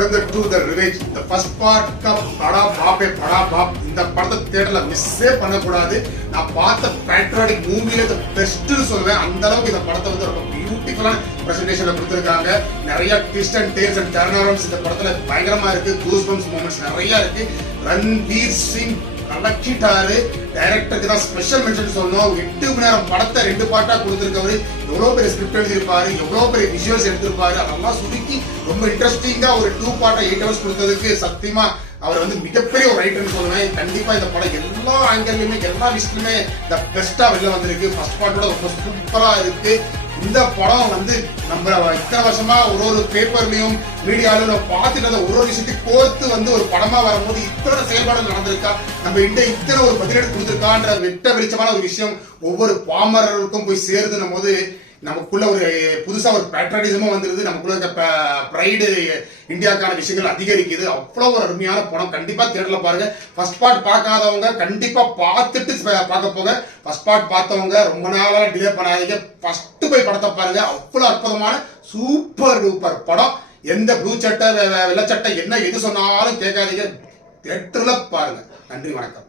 Surrender to the Revenge. The first part का बड़ा बाप है बड़ा बाप. இந்த படத்தை தியேட்டர்ல மிஸ்ஸே பண்ணக்கூடாது. நான் பார்த்த பேட்ரியாட்டிக் மூவில தி பெஸ்ட்னு சொல்வேன். அந்த அளவுக்கு இந்த படத்தை வந்து ரொம்ப பியூட்டிஃபுல்லான பிரசன்டேஷன்ல கொடுத்திருக்காங்க. நிறைய twist and tales and turn arounds இந்த படத்துல பயங்கரமா இருக்கு. கூஸ் பம்ப்ஸ் மூமெண்ட்ஸ் நிறைய இருக்கு. ரன்வீர் சிங் கலக்கிட்டாரு. டைரக்டருக்கு தான் ஸ்பெஷல் மென்ஷன் சொல்லணும். 8 மணி நேரம் படத்தை 2 பார்ட்டா கொடுத்திருக்கவரு எவ்வளவு பெரிய ஸ்கிரிப்ட் எழுதியிருப்பாரு, எவ்வளவு பெரிய விஷுவல்ஸ் எடுத்திருப்பாரு, அதெல்லாம் சுருக்கி ரொம்ப இன்ட்ரெஸ்டிங்கா ஒரு 2 பார்ட்டா 8 ஹவர்ஸ் கொடுத்ததுக்கு சத்தியமா அவர் வந்து மிகப்பெரிய ஒரு ரைட்டர்னு சொல்லுவேன். கண்டிப்பா இந்த படம் எல்லா ஆங்கிள்லயுமே எல்லா விஷயத்துலயுமே த பெஸ்டா வெளில வந்திருக்கு. ஃபர்ஸ்ட் பார்ட்டோட ரொம்ப சூப்பரா இருக்கு. இந்த படம் வந்து நம்ம இத்தனை வருஷமா ஒரு பேப்பர்லயும் மீடியாலும் பார்த்துட்டு ஒரு விஷயத்தையும் கோர்த்து வந்து ஒரு படமா வரும்போது இத்தனை செயல்பாடுகள் நடந்திருக்கா, நம்ம இத்தனை ஒரு பதிலெடுத்து கொடுத்திருக்கான்ற வெட்ட வெளிச்சமான ஒரு விஷயம் ஒவ்வொரு பாமரருக்கும் போய் சேருதுன்னும் போது நமக்குள்ள ஒரு புதுசா ஒரு பேட்ரியாட்டிசமும் வந்துருது. நமக்குள்ள இருக்க பிரைடு இந்தியாக்கான விஷயங்கள் அதிகரிக்குது. அவ்வளவு ஒரு அருமையான படம். கண்டிப்பா தியேட்டர்ல பாருங்க. ஃபர்ஸ்ட் பார்ட் பார்க்காதவங்க கண்டிப்பா பார்த்துட்டு பார்க்க போங்க. ஃபர்ஸ்ட் பார்ட் பார்த்தவங்க ரொம்ப நாளா டிலே பண்ணாதீங்க. ஃபர்ஸ்ட் போய் படத்தை பாருங்க. அவ்வளவு அற்புதமான சூப்பர் டூப்பர் படம். எந்த ப்ளூ சட்டை வெள்ளை சட்டை என்ன எது சொன்னாலும் கேட்காதீங்க. தியேட்டர்ல பாருங்க. நன்றி, வணக்கம்.